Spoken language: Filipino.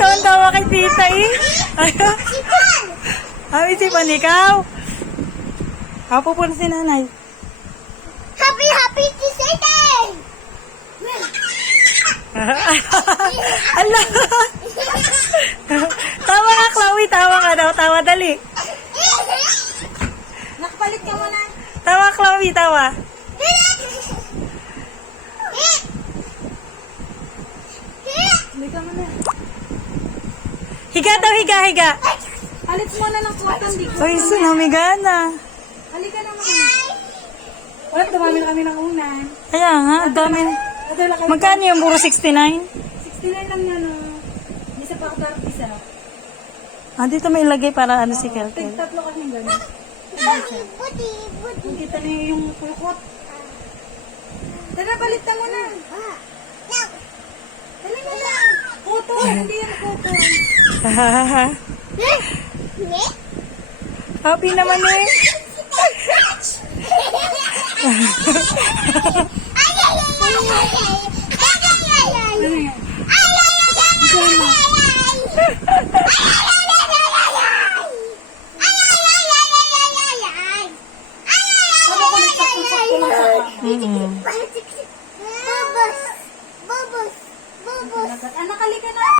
Tawan-tawa kay tita eh. Ay, isipan ikaw. Apo po na si nanay. Happy Tuesday! Ala. Tawa ka, Chloe. Tawa ka daw. Tawa, dali. Nakpalit ka muna. Tawa, Chloe. Tawa. Hindi ka muna. Higa daw, higa, higa. Palit mo na ng kuwatang di ko. Uy, sinamiga na. Halika naman. Wala, dumami na kami ng unan. Kaya nga, dami. Magkano yung puro 69? 69 lang yan, oh. Isa pa ako darap isa. Ah, dito may ilagay para ano si Kelkel. Tatlo kami gano'n. Kung kita niyo yung kulkot. Tara, palit na mo na. Dali mo na. Kuto, hindi yan kuto. Happy naman eh. Ano yan?